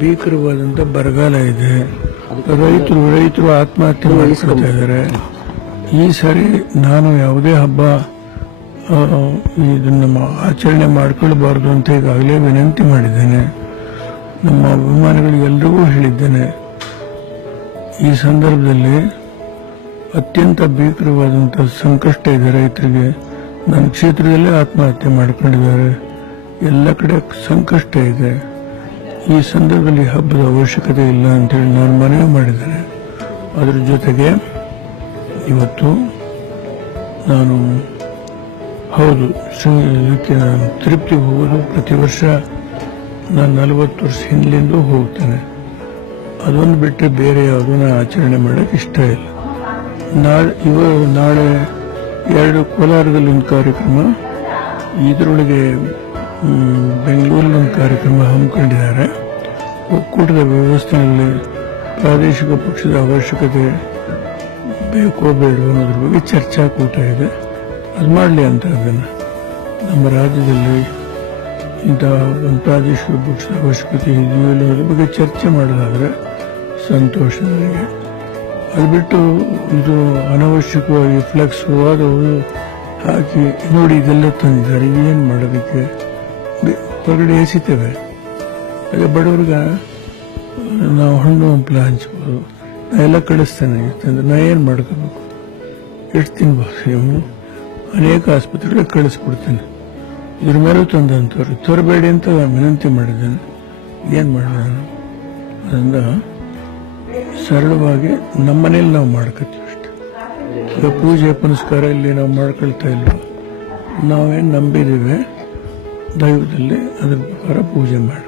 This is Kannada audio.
ಭೀಕರವಾದಂತ ಬರಗಾಲ ಇದೆ. ರೈತರು ಆತ್ಮಹತ್ಯೆ ಮಾಡಿಕೊಳ್ತಾ ಇದ್ದಾರೆ. ಈ ಸರಿ ನಾನು ಯಾವುದೇ ಹಬ್ಬ ಇದನ್ನ ಆಚರಣೆ ಮಾಡ್ಕೊಳ್ಬಾರ್ದು ಅಂತ ಈಗಾಗಲೇ ವಿನಂತಿ ಮಾಡಿದ್ದೇನೆ. ನಮ್ಮ ಅಭಿಮಾನಿಗಳಿಗೆಲ್ಲರಿಗೂ ಹೇಳಿದ್ದೇನೆ. ಈ ಸಂದರ್ಭದಲ್ಲಿ ಅತ್ಯಂತ ಭೀಕರವಾದಂಥ ಸಂಕಷ್ಟ ಇದೆ ರೈತರಿಗೆ. ನನ್ನ ಕ್ಷೇತ್ರದಲ್ಲೇ ಆತ್ಮಹತ್ಯೆ ಮಾಡಿಕೊಂಡಿದ್ದಾರೆ. ಎಲ್ಲ ಕಡೆ ಸಂಕಷ್ಟ ಇದೆ. ಈ ಸಂದರ್ಭದಲ್ಲಿ ಹಬ್ಬದ ಅವಶ್ಯಕತೆ ಇಲ್ಲ ಅಂತೇಳಿ ನಾನು ಮನವಿ ಮಾಡಿದ್ದೇನೆ. ಅದರ ಜೊತೆಗೆ ಇವತ್ತು ನಾನು ಇದಕ್ಕೆ ನಾನು ತಿರುಪತಿಗೆ ಹೋಗೋದು ಪ್ರತಿ ವರ್ಷ ನಾನು 40 ವರ್ಷ ಹಿಂದಲಿಂದ ಹೋಗ್ತೇನೆ. ಅದೊಂದು ಬಿಟ್ಟರೆ ಬೇರೆ ಯಾವುದೂ ನಾನು ಆಚರಣೆ ಮಾಡೋಕ್ಕೆ ಇಷ್ಟ ಇಲ್ಲ. ನಾಳೆ 2 ಕೋಲಾರದಲ್ಲಿ ಒಂದು ಕಾರ್ಯಕ್ರಮ, ಇದರೊಳಗೆ ಬೆಂಗಳೂರಿನ ಒಂದು ಕಾರ್ಯಕ್ರಮ ಹಮ್ಮಿಕೊಂಡಿದ್ದಾರೆ. ಒಕ್ಕೂಟದ ವ್ಯವಸ್ಥೆಯಲ್ಲಿ ಪ್ರಾದೇಶಿಕ ಪಕ್ಷದ ಅವಶ್ಯಕತೆ ಬೇಕೋ ಬೇಡವೋ ಅನ್ನೋದ್ರ ಬಗ್ಗೆ ಚರ್ಚಾಕೂಟ ಇದೆ. ಅದು ಮಾಡಲಿ ಅಂತ ಅದನ್ನು ನಮ್ಮ ರಾಜ್ಯದಲ್ಲಿ ಇಂತಹ ಒಂದು ಪ್ರಾದೇಶಿಕ ಪಕ್ಷದ ಅವಶ್ಯಕತೆ ಇದೆಯೋ ಅನ್ನೋದ್ರ ಬಗ್ಗೆ ಚರ್ಚೆ ಮಾಡೋದಾದರೆ ಸಂತೋಷ ನನಗೆ. ಅದು ಬಿಟ್ಟು ಇದು ಅನವಶ್ಯಕವಾಗಿ ಫ್ಲೆಕ್ಸ್ ಅದು ಹಾಕಿ ನೋಡಿ ಇದೆಲ್ಲ ತಂದಿದ್ದಾರೆ. ಏನು ಮಾಡೋದಕ್ಕೆ ಹೊರಗಡೆ ಎಸಿತೇವೆ. ಆಗ ಬಡವ್ರಿಗೆ ನಾವು ಹಣ್ಣು ಹಂಪಲ ಹಂಚ್ಬೋದು. ನಾ ಎಲ್ಲ ಕಳಿಸ್ತೇನೆ. ನಾ ಏನು ಮಾಡ್ಕೋಬೇಕು? ಎಷ್ಟು ತಿನ್ಬೋದು? ನೀವು ಅನೇಕ ಆಸ್ಪತ್ರೆಗಳಿಗೆ ಕಳಿಸ್ಬಿಡ್ತೇನೆ. ಇದ್ರ ಮೇಲೂ ತಂದಂಥವ್ರು ತರಬೇಡಿ ಅಂತ ವಿನಂತಿ ಮಾಡಿದ್ದೇನೆ. ಏನು ಮಾಡೋಣ? ಅದರಿಂದ ಸರಳವಾಗಿ ನಮ್ಮ ಮನೇಲಿ ನಾವು ಮಾಡ್ಕೊತೀವಿ ಅಷ್ಟೆ. ಈಗ ಪೂಜೆ ಪುನಸ್ಕಾರ ಇಲ್ಲಿ ನಾವು ಮಾಡ್ಕೊಳ್ತಾ ಇಲ್ವ? ನಾವೇನು ನಂಬಿದ್ದೀವಿ ದೈವದಲ್ಲಿ, ಅದ್ರ ಪ್ರಕಾರ ಪೂಜೆ ಮಾಡಿ